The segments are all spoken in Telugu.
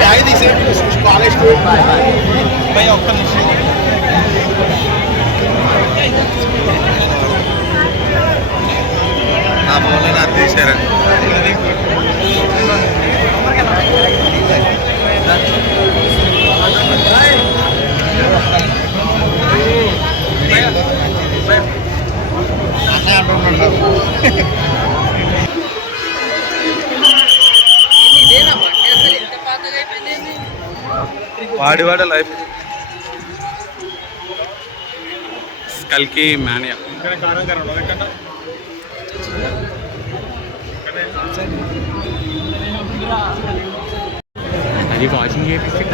బ్యాగ్ తీసే కాలేజ్ స్టూడెంట్ బై ఒక్క నిమిషం నా ఫోన్లో నాకు తీసారా అన్నీ అంటున్నాడు వాడివాడ లైఫ్ కల్కి మానియా అది వాషింగ్ చేపిస్తే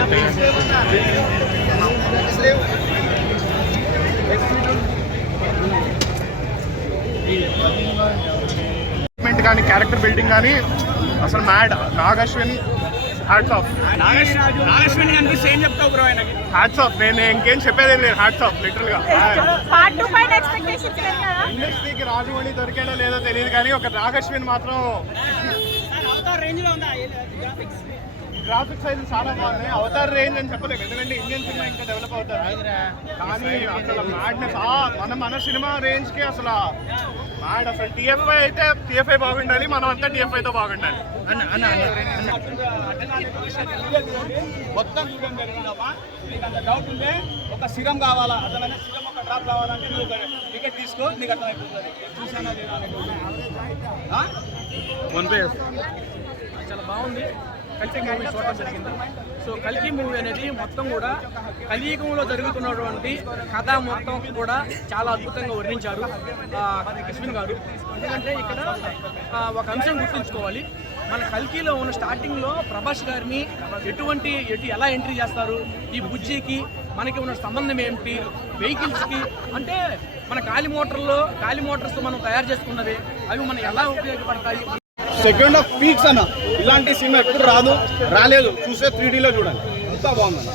కానీ క్యారెక్టర్ బిల్డింగ్ కానీ అసలు mad. Nag Ashwin hats off. Nagashwini కనిపిస్తే ఏం చెప్తావు బ్రో ఆయనకి? Hats off. నేను ఇంకేం చెప్పేది లేదు. హ్యాట్స్ ఆఫ్ లిటరల్ గా. ఇండస్ట్రీకి రాజమౌళి దొరికాడో లేదో తెలియదు కానీ ఒక నాగ్ అశ్విన్ మాత్రం గ్రాఫిక్స్ అయితే చాలా బాగున్నాయి. అవతార్ రేంజ్ అని చెప్పలేదు ఎందుకంటే ఇండియన్ సినిమా ఇంకా డెవలప్ అవుతుంది కానీ అసలు మ్యాడ్నెస్ మన సినిమా రేంజ్ కి అసలు మ్యాడ్. అసలు టీఎఫ్ఐ అయితే టీఎఫ్ఐ బాగుండాలి, మనం అంతా టీఎఫ్ఐతో బాగుండాలి. మొత్తం నీకు అంత డౌట్ ఉంటే ఒక సిరం కావాలా, అసలు సిరం ఒక డ్రాప్ కావాలంటే నువ్వు టికెట్ తీసుకో, నీకు అర్థమైపోతుంది. చూసానా లేదా? చాలా బాగుంది. కల్కి మూవీ చూడటం జరిగింది. సో కల్కి మూవీ అనేది మొత్తం కూడా కలియుగంలో జరుగుతున్నటువంటి కథ మొత్తం కూడా చాలా అద్భుతంగా వర్ణించారు అశ్విన్ గారు. ఎందుకంటే ఇక్కడ ఒక అంశం గుర్తుంచుకోవాలి. మన కల్కిలో ఉన్న స్టార్టింగ్లో ప్రభాస్ గారిని ఎలా ఎంట్రీ చేస్తారు, ఈ బుజ్జికి మనకి ఉన్న సంబంధం ఏమిటి, వెహికల్స్కి అంటే మన గాలి మోటార్స్ మనం తయారు చేసుకున్నవి అవి మనం ఎలా ఉపయోగపడతాయి. సెకండ్ ఆఫ్ పీక్స్ అన్న, ఇలాంటి సినిమా ఎప్పుడు రాలేదు. చూసే 3Dలో చూడండి, ఎంత బాగుందన్న.